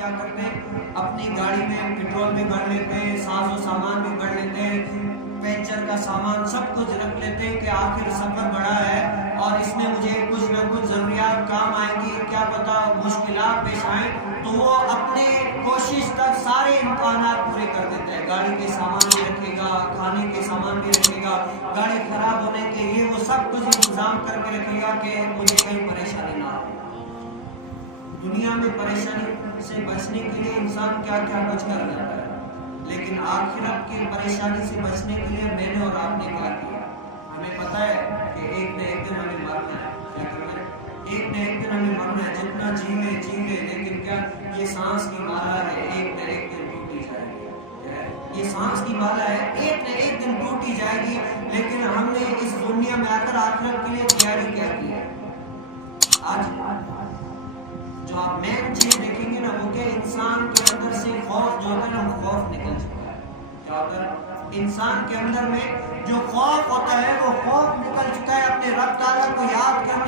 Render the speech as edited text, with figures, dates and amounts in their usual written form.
کیا کرتے ہیں اپنی گاڑی میں پیٹرول بھی بھر لیتے ہیں، ساز و سامان بھی بھر لیتے ہیں، پینچر کا سامان سب کچھ رکھ لیتے ہیں کہ آخر سفر بڑا ہے اور اس میں مجھے کچھ نہ کچھ ضروریات کام آئیں گی، کیا پتا مشکلات پیش آئیں، تو وہ اپنے کوشش تک سارے امکانات پورے کر دیتے ہیں۔ گاڑی کے سامان بھی رکھے گا، کھانے کے سامان بھی رکھے گا، گاڑی خراب ہونے کے لیے وہ سب کچھ انتظام کر کے رکھے گا کہ مجھے کہیں پریشانی نہ ہو۔ دنیا میں پریشانی سے بچنے کے لیے انسان کیا کیا کچھ کر لیتا ہے، لیکن آخرت کی پریشانی سے بچنے کے لیے میں نے اور آپ نے کیا کیا؟ ہمیں پتہ ہے کہ ایک نہ ایک دن ہمیں مرنا ہے، کیا کرنا ہے؟ ایک نہ ایک دن ہمیں مرنا ہے، جتنا جی لے، لیکن کیا یہ سانس کی مالا ہے، ایک نہ ایک دن ٹوٹی جائے گی۔ یہ سانس کی مالا ہے، ایک نہ ایک دن ٹوٹی جائے گی، لیکن ہم نے اس دنیا میں آ کر آخرت کے لیے تیاری کیا کی ہے؟ آج جو آپ مین چیز دیکھیں گے نا وہ کہ انسان کے اندر سے خوف جو ہے نا وہ خوف نکل چکا ہے۔ کیا ہوتا ہے؟ انسان کے اندر میں جو خوف ہوتا ہے وہ خوف نکل چکا ہے، اپنے رب تعالیٰ کو یاد کرنے